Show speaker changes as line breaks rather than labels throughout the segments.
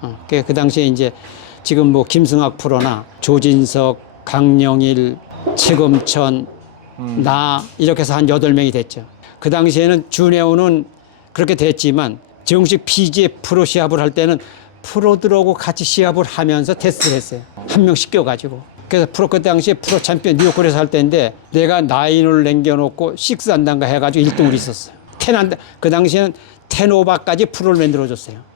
어, 그, 그 당시에 이제 지금 뭐 김승학 프로나 조진석, 강영일, 최검천, 나 이렇게 해서 한 여덟 명이 됐죠. 그 당시에는 준해오는 그렇게 됐지만 정식 PGA 프로 시합을 할 때는 프로들하고 같이 시합을 하면서 테스트를 했어요. 한 명씩 껴가지고. 그래서 프로 그 당시에 프로 챔피언 뉴욕홀에서 할 때인데 내가 나인을 남겨놓고 식스 한단가 해가지고 1등을 있었어요. 텐한다 그 당시에는 텐오바까지 프로를 만들어줬어요.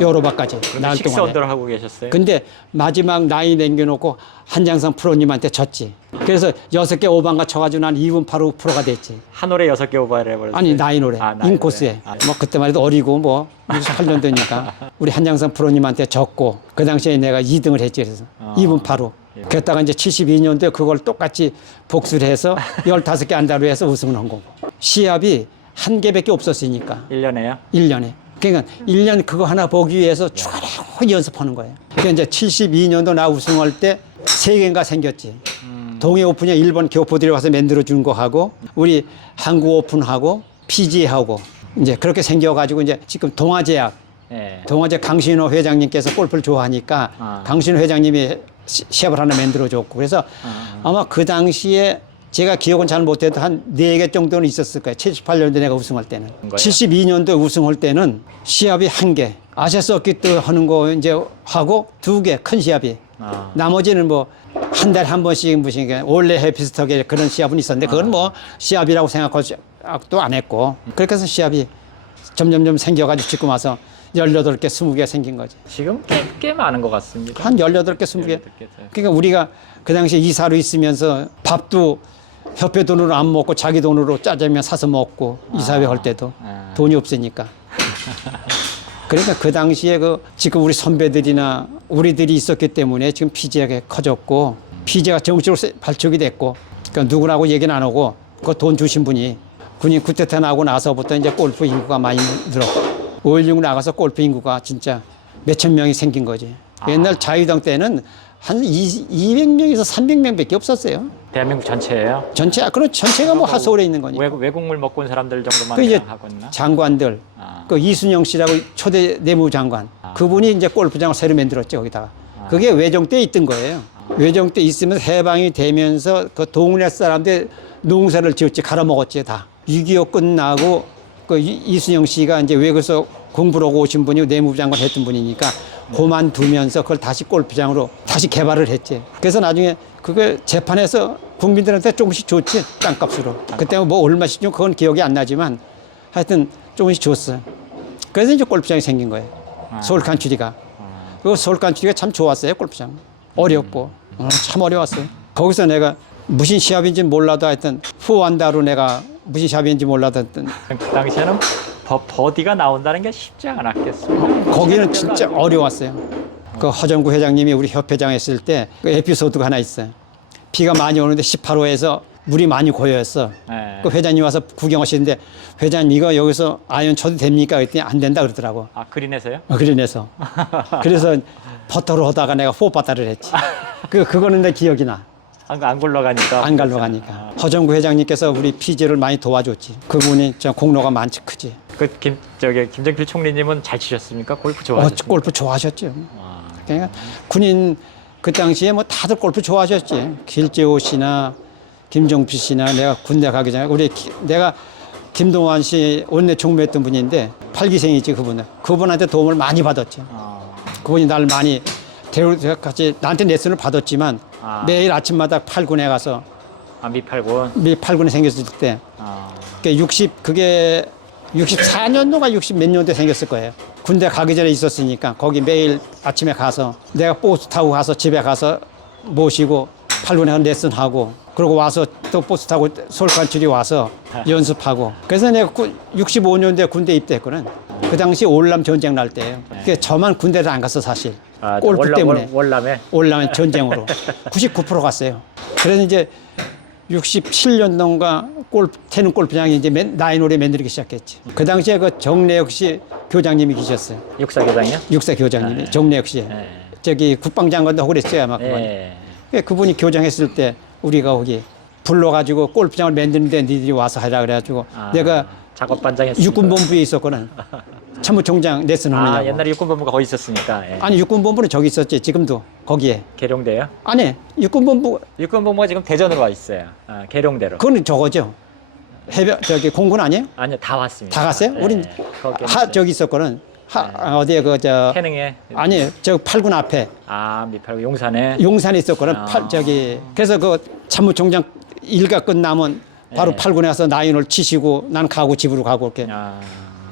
여러바까지 나흘
식스
동안에.
언더를 하고 계셨어요?
근데 마지막 나이 남겨놓고 한장상 프로님한테 졌지. 그래서 여섯 개 오반가 쳐가지고 난 2분 8후 프로가 됐지.
한 올에 여섯 개 오버를 해버렸어요.
아니 나이 노래
아, 나이
인코스에
노래. 아,
뭐 그때만 해도 어리고 뭐 68년도니까 우리 한장성 프로님한테 졌고 그 당시에 내가 2등을 했지 그래서
아.
2분 8후 그랬다가 이제 72년도에 그걸 똑같이 복수를 해서 15개 안다로 해서 우승을 한 거고 시합이 한 개밖에 없었으니까
1년에요?
1년에. 그러니까 1년 그거 하나 보기 위해서 추가로 연습하는 거예요. 그러니까 이제 72년도 나 우승할 때 세 개인가 생겼지. 동해 오픈에 일본 교포들이 와서 만들어 준 거 하고 우리 한국 오픈하고 PGA하고 이제 그렇게 생겨가지고 이제 지금 동아제약
예.
동아제 강신호 회장님께서 골프를 좋아하니까
아.
강신호 회장님이 시- 시합을 하나 만들어 줬고 그래서 아 마 그 당시에 제가 기억은 잘 못해도 한 네 개 정도는 있었을 거예요. 78년도 내가 우승할 때는.
거예요?
72년도 우승할 때는 시합이 한 개. 아시아 서킷도 하는 거 이제 하고 두 개 큰 시합이.
아.
나머지는 뭐 한 달에 한 번씩 무슨 게 원래 해 비슷하게 그런 시합은 있었는데 그건 뭐 시합이라고 생각도 안 했고 그렇게 해서 시합이 점점점 생겨가지고 지금 와서 18개, 20개 생긴 거지.
지금 꽤, 꽤 많은 것 같습니다.
한 18개, 20개.
18개.
그러니까 우리가 그 당시에 이사로 있으면서 밥도 협회 돈으로 안 먹고 자기 돈으로 짜장면 사서 먹고 이사회 할 때도
아.
돈이 없으니까. 그러니까 그 당시에 그 지금 우리 선배들이나 우리들이 있었기 때문에 지금 피지가 커졌고 피지가 정식으로 세- 발족이 됐고 그러니까 누구라고 얘기는 안 하고 그 돈 주신 분이 군인 쿠데타 나고 나서부터 이제 골프 인구가 많이 늘었고 5.16 나가서 골프 인구가 진짜 몇천 명이 생긴 거지. 옛날 자유당 때는 한 200명에서 300명밖에 없었어요.
대한민국 전체예요.
전체 아, 그럼 전체가 뭐 하서울에 있는 거니까.
외국, 외국물 먹고 온 사람들 정도만
그 이제
하고 있나?
장관들,
아.
그 이순영 씨라고 초대 내무장관, 그분이 이제 골프장을 새로 만들었죠 거기다가. 그게 외정 때 있던 거예요. 외정 때 있으면 해방이 되면서 그 동네 사람들 농사를 지었지 갈아먹었지 다. 6.25 끝나고 그 이- 이순영 씨가 이제 외국에서 공부를 하고 오신 분이 내무장관 했던 분이니까 그만두면서 그걸 다시 골프장으로 다시 개발을 했지. 그래서 나중에 그걸 재판에서 국민들한테 조금씩 줬지 땅값으로. 그때 뭐 얼마씩 좀 그건 기억이 안 나지만 하여튼 조금씩 줬어. 그래서 이제 골프장이 생긴 거예요. 서울 칸츄리가. 그 서울 칸츄리가 참 좋았어요 골프장. 어렵고 어, 참 어려웠어요. 거기서 내가 무슨 시합인지 몰라도 하여튼 후한다로 내가 무슨 시합인지 몰라도 하여튼
그 당시에는 버, 버디가 나온다는 게 쉽지 않았겠어요.
거기는 진짜 어려웠어요. 그 허정구 회장님이 우리 협회장 했을 때 그 에피소드가 하나 있어요. 비가 많이 오는데 18호에서 물이 많이 고여있어.
네.
그 회장님 와서 구경하시는데 회장님 이거 여기서 아이언 쳐도 됩니까? 그랬더니 안 된다 그러더라고.
아 그린에서요?
어, 그린에서. 그래서 버터로 하다가 내가 포바타를 했지. 그, 그거는 내 기억이 나.
안, 안 굴러가니까.
안 갈러 가니까. 허정구 회장님께서 우리 피지를 많이 도와줬지. 그분이 저 공로가 많지 크지.
그 김 저기 김정필 총리님은 잘 치셨습니까? 골프
어,
좋아하셨어요?
골프 좋아하셨죠.
아,
그러니까 군인 그 당시에 뭐 다들 골프 좋아하셨지. 길재호 씨나 김정필 씨나 내가 군대 가기 전에 우리 기- 내가 김동완 씨 원내 총무했던 분인데 팔기생이지 그분은. 그분한테 도움을 많이 받았지.
아,
그분이 날 많이 데려 같이 나한테 레슨을 받았지만
아.
매일 아침마다 팔군에 가서
아 미팔군.
미 팔군에 생겼을 때
아,
그게 60 그게 64년도가 60 몇 년도에 생겼을 거예요. 군대 가기 전에 있었으니까 거기 매일 아침에 가서 내가 버스 타고 가서 집에 가서 모시고 팔군에 한 레슨하고 그러고 와서 또 버스 타고 서울관출이 와서 연습하고 그래서 내가 65년도에 군대 입대했거든. 그 당시 올람 전쟁 날 때예요. 그 저만 군대를 안 갔어 사실.
아
골프
월남,
때문에.
월, 월남에.
올라온 전쟁으로 99% 갔어요. 그래서 이제 67년도인가 골프 태는 골프장이 이제 맨- 나인홀에 만들기 시작했지. 그 당시에 그 정래혁 씨 교장님이 계셨어요.
육사 교장이요?
육사 교장님이
네.
정래혁 씨.
네.
저기 국방장관도 하고 그랬어요 아마 그분.
예.
그 그분이 교장했을 때 우리가 거기 불러가지고 골프장을 만드는데 니들이 와서 하라 그래가지고
아,
내가
작업 반장했습니다.
육군본부에 있었거든. 참모총장 레슨 하느냐고.
아 옛날에 육군본부가 거기 있었으니까 예.
아니 육군본부는 저기 있었지 지금도 거기에.
계룡대요.
아니 육군본부
육군본부가 지금 대전으로 와 있어요. 아, 계룡대로.
그건 저거죠. 해변 저기 공군 아니에요?
아니요 다 왔습니다.
다 갔어요?
예,
우린
거기
하 저기 있었거든. 하 아, 어디에 그저
태능에
아니 저 팔군 앞에
아 미팔 용산에
용산에 있었거든.
아.
팔 저기 그래서 그 참모총장 일가 끝나면 바로
네.
팔군에 가서 나인을 치시고 난 가고 집으로 가고 이렇게.
아,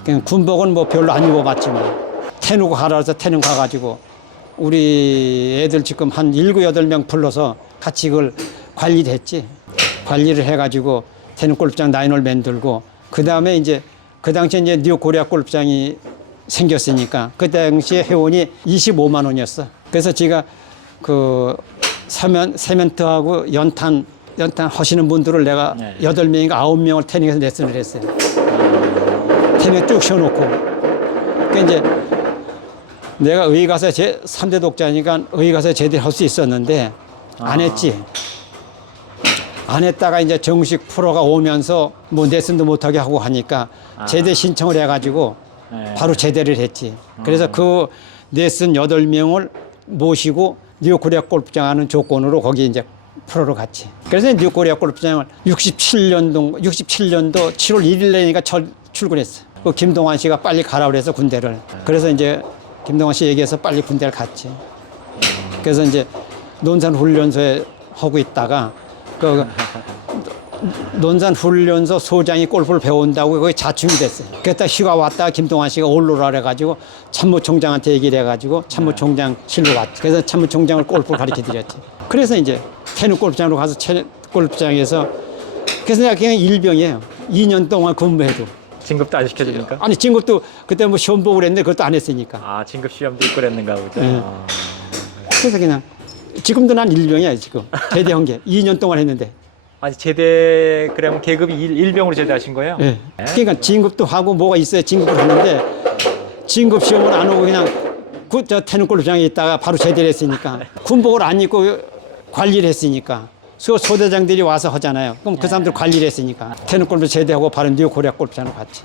그냥 군복은 뭐 별로 안 입어봤지만 태누고 가라 해서 태능 가가지고 우리 애들 지금 한 일곱 여덟 명 불러서 같이 그걸 관리를 했지. 관리를 해가지고 태능 골프장 나인을 만들고 그 다음에 이제 그 당시에 이제 뉴욕 코리아 골프장이 생겼으니까 그 당시에 회원이 25만 원이었어. 그래서 제가 그 세면 세멘트하고 연탄 연탄 하시는 분들을 내가
네.
여덟 명인가 아홉 명을 태닝해서 레슨을 했어요. 태닝에 쭉 쉬어놓고. 그 이제 내가 의회 가서 제 3대 독자니까 의회 가서 제대로 할 수 있었는데 안
아.
했지. 안 했다가 이제 정식 프로가 오면서 뭐 레슨도 못하게 하고 하니까
아.
제대 신청을 해가지고
네.
바로 제대를 했지. 그래서 그 레슨 여덟 명을 모시고 뉴욕 코리아 골프장 하는 조건으로 거기 이제 프로로 갔지. 그래서 뉴욕 코리아 골프장을 67년도 67년도 7월 1일 내니까 철, 출근했어. 그 김동완 씨가 빨리 가라 그래서 군대를. 그래서 이제 김동완 씨 얘기해서 빨리 군대를 갔지. 그래서 이제 논산 훈련소에 하고 있다가 그 논산 훈련소 소장이 골프를 배운다고 거기 자충이 됐어요. 그랬다 휴가 왔다가 김동완 씨가 올로라 그래가지고 참모총장한테 얘기를 해가지고 참모총장 실로 왔지. 그래서 참모총장을 골프를 가르쳐 드렸지. 그래서 이제 태릉 골프장으로 가서 채- 골프장에서 그래서 내가 그냥 일병이에요. 2년 동안 근무해도.
진급도 안 시켜줍니까?
아니 진급도 그때 뭐 시험 보고 그랬는데 그것도 안 했으니까.
아 진급 시험도 있고 그랬는가 보죠.
네.
아.
그래서 그냥 지금도 난 일병이야 지금. 제대 한 게 2년 동안 했는데.
아니 제대 그러면 계급이 일, 일병으로 제대하신 거예요?
예. 그러니까 진급도 하고 뭐가 있어야 진급을 하는데 진급 시험을 안 오고 그냥 그저 태릉 골프장에 있다가 바로 제대를 했으니까 군복을 안 입고 관리를 했으니까 소 소대장들이 와서 하잖아요. 그럼 그 사람들 관리를 했으니까 태릉 골프 제대하고 바로 뉴 코리아 골프장으로 갔지.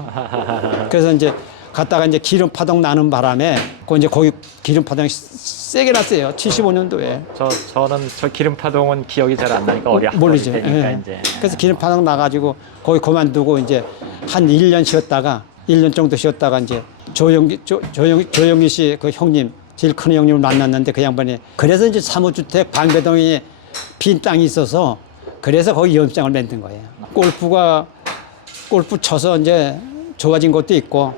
그래서 이제 갔다가 이제 기름 파동 나는 바람에 그 이제 거기 기름 파동이 세게 났어요. 75년도에.
저 저는 저 기름 파동은 기억이 잘 안 나니까 어리
모르죠.
때니까
예.
이제.
그래서 기름 파동 나가지고 거기 그만두고 이제 한 1년 쉬었다가 1년 정도 쉬었다가 이제 조영기 조, 조영 조영기 씨 그 형님 제일 큰 형님을 만났는데 그 양반이 그래서 이제 사무주택 방배동에 빈 땅이 있어서 그래서 거기 연습장을 만든 거예요. 골프가 골프 쳐서 이제 좋아진 것도 있고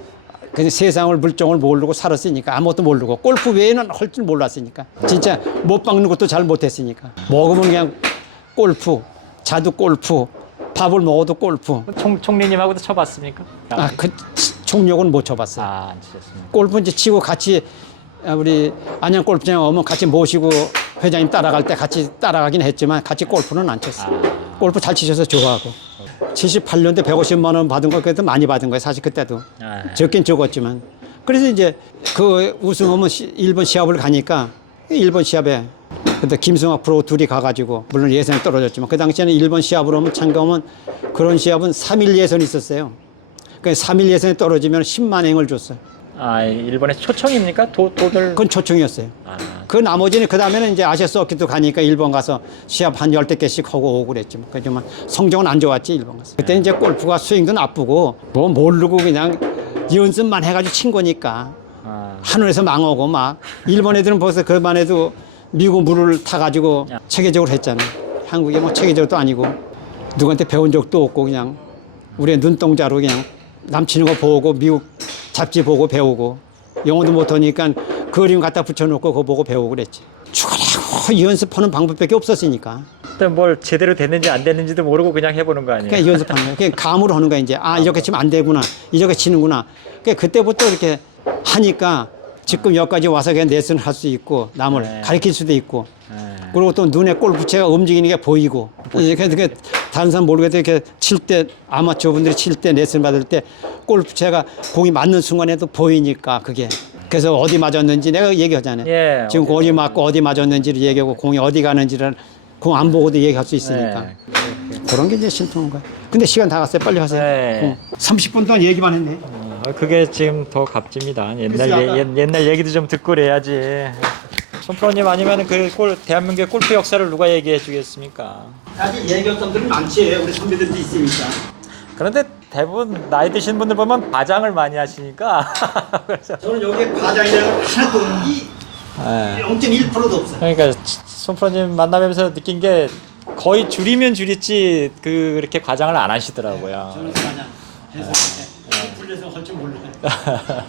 그냥 세상을 물정을 모르고 살았으니까 아무것도 모르고 골프 외에는 할 줄 몰랐으니까 진짜 못 박는 것도 잘 못했으니까 먹으면 그냥 골프 자도 골프 밥을 먹어도 골프
총 총리님하고도 쳐봤습니까?
아 그 총력은 못 쳐봤어요
아, 안.
골프 이제 치고 같이 아, 우리 안양 골프장 오면 같이 모시고 회장님 따라갈 때 같이 따라가긴 했지만 같이 골프는 안 쳤어요. 골프 잘 치셔서 좋아하고 78년대 150만 원 받은 거 그래도 많이 받은 거예요. 사실 그때도
아.
적긴 적었지만 그래서 이제 그 우승하면 시- 일본 시합을 가니까 일본 시합에 그때 김승학 프로 둘이 가가지고 물론 예선에 떨어졌지만 그 당시에는 일본 시합으로 하면 참가하면 그런 시합은 3일 예선이 있었어요. 그 3일 예선에 떨어지면 10만 행을 줬어요.
아, 일본에 초청입니까? 도 도들.
그건 초청이었어요.
아,
그 나머지는 그 다음에는 이제 아시아 서킷도 가니까 일본 가서 시합 한 열댓 개씩 하고 오고 그랬지. 뭐. 그지만 성적은 안 좋았지 일본 가서. 그때 이제 골프가 스윙도 나쁘고 뭐 모르고 그냥 연습만 해가지고 친 거니까
아,
하늘에서 망하고 막 일본 애들은 벌써 그만 해도 미국 물을 타가지고 체계적으로 했잖아. 한국에 뭐 체계적으로도 아니고 누구한테 배운 적도 없고 그냥 우리의 눈동자로 그냥 남치는 거 보고 미국 잡지 보고 배우고 영어도 못하니까 그림 갖다 붙여놓고 그거 보고 배우고 그랬지. 죽으라고 연습하는 방법밖에 없었으니까.
그때 뭘 제대로 됐는지 안 됐는지도 모르고 그냥 해보는 거 아니에요?
그냥 연습하는 거야. 그냥 감으로 하는 거야 이제. 아 이렇게 치면 안 되구나. 이렇게 치는구나. 그러니까 그때부터 이렇게 하니까 지금 여기까지 와서 그냥 레슨을 할 수 있고 남을
네.
가르칠 수도 있고
네.
그리고 또 눈에 골프채가 움직이는 게 보이고 이렇게 이렇게 다른 사람 모르게 이렇게 칠 때 아마추어 분들이 칠 때 레슨 받을 때 골프채가 공이 맞는 순간에도 보이니까 그게 그래서 어디 맞았는지 내가 얘기하잖아요.
예,
지금 어디 맞고 어디 맞았는지를 얘기하고 공이 어디 가는지를 공 안 보고도 얘기할 수 있으니까
네.
그런 게 이제 신통한 거야. 근데 시간 다 갔어요. 빨리 하세요.
네.
어. 30분 동안 얘기만 했네.
음. 어, 그게 지금 더 값집니다. 옛날
그치,
예,
아까-
옛날 얘기도 좀 듣고 그래야지. 손프로님 아니면 그골 대한민국의 골프 역사를 누가 얘기해 주겠습니까?
아직 얘기할 사람들은 많지. 우리 선배들도 있으니까.
그런데 대부분 나이 드신 분들 보면 과장을 많이 하시니까 그래서
저는 여기에 과장이라는 거 하나도 이
예.
0.1%도 없어요.
그러니까 손프로님 만나면서 느낀 게 거의 줄이면 줄였지 그 그렇게 과장을 안 하시더라고요.
저는 과장. 해서 이렇게 풀려서 할 줄 몰라요.